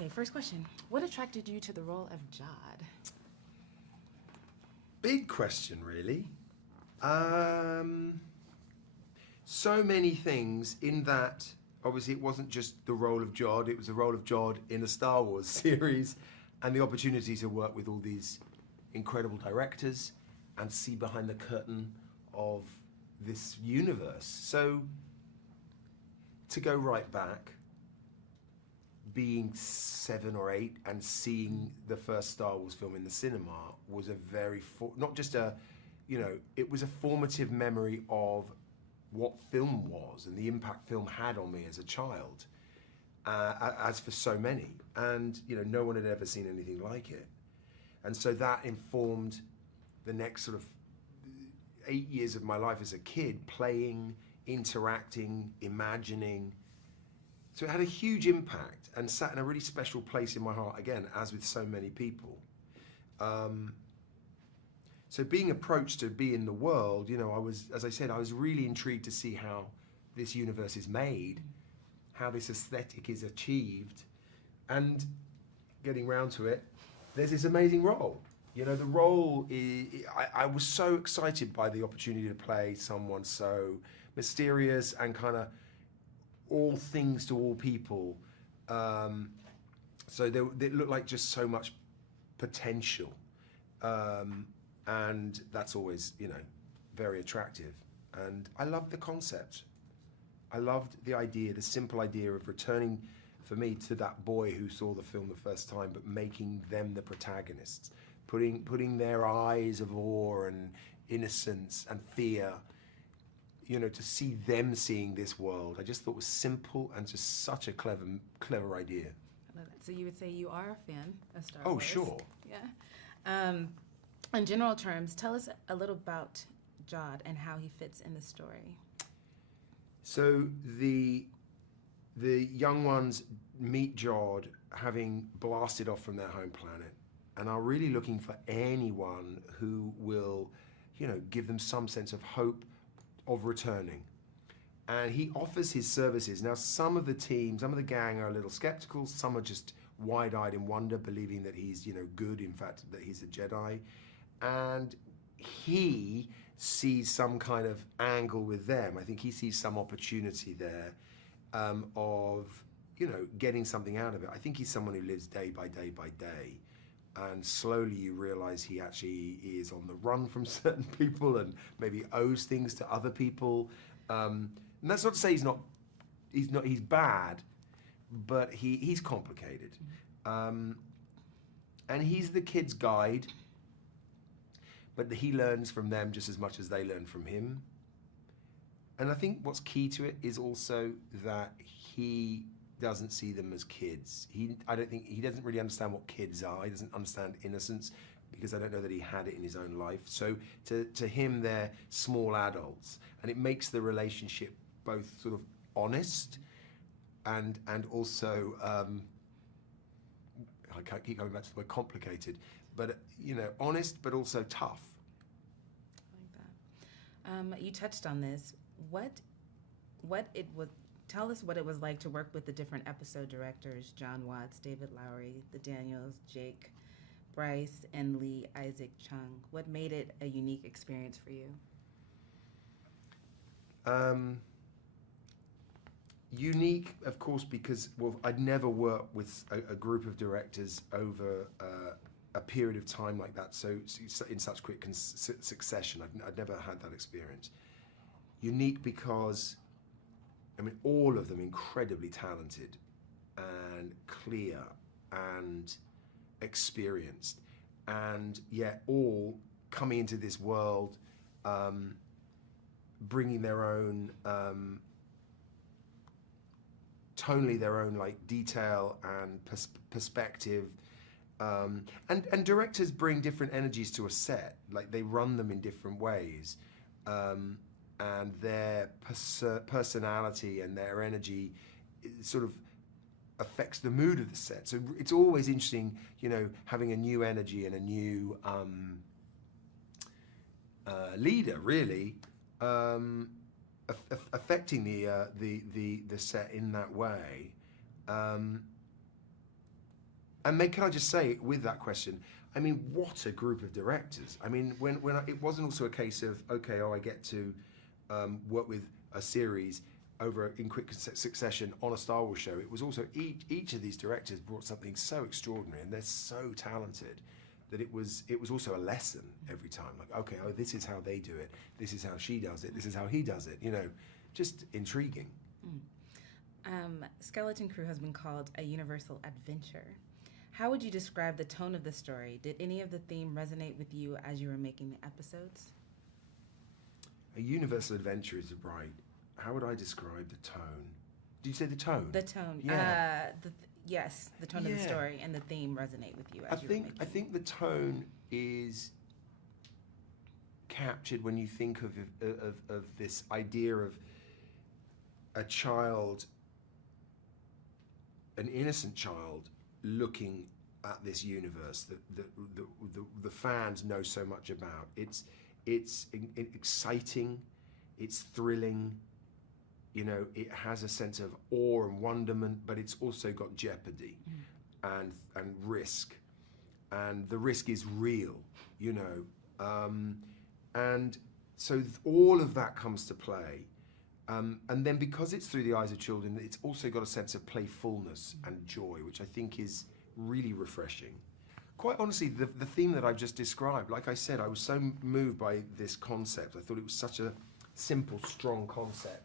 Okay, first question. What attracted you to the role of Jude? Big question, really. So many things in that, obviously it wasn't just the role of Jude, it was the role of Jude in a Star Wars series and the opportunity to work with all these incredible directors and see behind the curtain of this universe. So to go right back, being 7 or 8 and seeing the first Star Wars film in the cinema was a very, not just a, it was a formative memory of what film was and the impact film had on me as a child, as for so many. And, no one had ever seen anything like it. And so that informed the next sort of 8 years of my life as a kid, playing, interacting, imagining. So it had a huge impact and sat in a really special place in my heart, again, as with so many people. So being approached to be in the world, I was, as I said, I was really intrigued to see how this universe is made, how this aesthetic is achieved, and getting round to it, there's this amazing role. The role is, I was so excited by the opportunity to play someone so mysterious and kind of all things to all people. So it looked like just so much potential. And that's always, very attractive. And I loved the concept. I loved the idea, the simple idea of returning, for me, to that boy who saw the film the first time, but making them the protagonists, putting their eyes of awe and innocence and fear, to see them seeing this world, I just thought was simple and just such a clever idea. I love that. So you would say you are a fan of Star Wars? Oh, sure. Yeah. In general terms, tell us a little about Jude and how he fits in the story. So the young ones meet Jude having blasted off from their home planet and are really looking for anyone who will, give them some sense of hope of returning. And he offers his services. Now, some of the team, some of the gang are a little skeptical, some are just wide-eyed in wonder, believing that he's, good, in fact, that he's a Jedi. And he sees some kind of angle with them. I think he sees some opportunity there of, getting something out of it. I think he's someone who lives day by day by day. And slowly you realize he actually is on the run from certain people and maybe owes things to other people. And that's not to say he's bad, but he's complicated. And he's the kid's guide, but he learns from them just as much as they learn from him. And I think what's key to it is also that he doesn't see them as kids. I don't think he doesn't really understand what kids are. He doesn't understand innocence because I don't know that he had it in his own life. So to him, they're small adults, and it makes the relationship both sort of honest and also I can't keep going back to the word complicated, but honest but also tough. I like that. You touched on this. Tell us what it was like to work with the different episode directors, John Watts, David Lowery, the Daniels, Jake, Bryce, and Lee Isaac Chung. What made it a unique experience for you? Unique, of course, because, I'd never worked with a group of directors over a period of time like that, so in such quick succession. I'd never had that experience. Unique because, all of them incredibly talented and clear and experienced, and yet all coming into this world, bringing their own, tonally their own detail and perspective. And directors bring different energies to a set, they run them in different ways. And their personality and their energy sort of affects the mood of the set. So it's always interesting, having a new energy and a new leader, really, affecting the set in that way. can I just say with that question, I mean, what a group of directors. I mean, it wasn't also a case of, okay, I get to work with a series over in quick succession on a Star Wars show. It was also each of these directors brought something so extraordinary, and they're so talented that it was also a lesson every time. Like, okay, oh, this is how they do it. This is how she does it. This is how he does it. You know, just intriguing. Skeleton Crew has been called a universal adventure. How would you describe the tone of the story? Did any of the theme resonate with you as you were making the episodes? A universal adventure is right. How would I describe the tone? Did you say the tone? The tone. Yeah. Yes, the tone of the story and the theme resonate with you as you were making. I think the tone is captured when you think of this idea of a child, an innocent child, looking at this universe that the fans know so much about. It's exciting, it's thrilling. You know, it has a sense of awe and wonderment, but it's also got jeopardy and risk, and the risk is real. You know, and so all of that comes to play. And then because it's through the eyes of children, it's also got a sense of playfulness and joy, which I think is really refreshing. Quite honestly, the theme that I've just described, like I said, I was so moved by this concept. I thought it was such a simple, strong concept.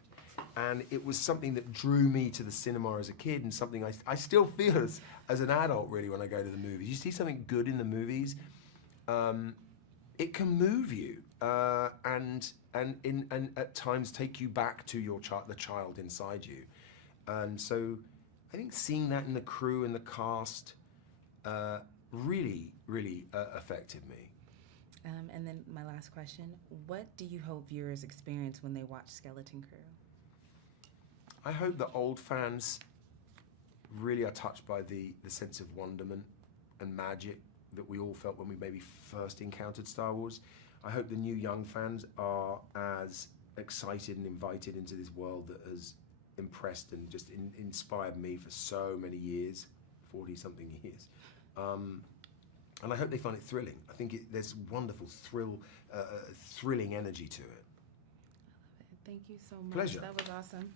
And it was something that drew me to the cinema as a kid, and something I still feel as an adult, really, when I go to the movies. You see something good in the movies, it can move you, and at times take you back to the child inside you. And so I think seeing that in the crew and the cast really affected me. And then my last question, what do you hope viewers experience when they watch Skeleton Crew? I hope that old fans really are touched by the sense of wonderment and magic that we all felt when we maybe first encountered Star Wars. I hope the new young fans are as excited and invited into this world that has impressed and just inspired me for so many years, 40-something years. And I hope they find it thrilling. I think there's wonderful thrilling energy to it. Thank you so much. Pleasure. That was awesome.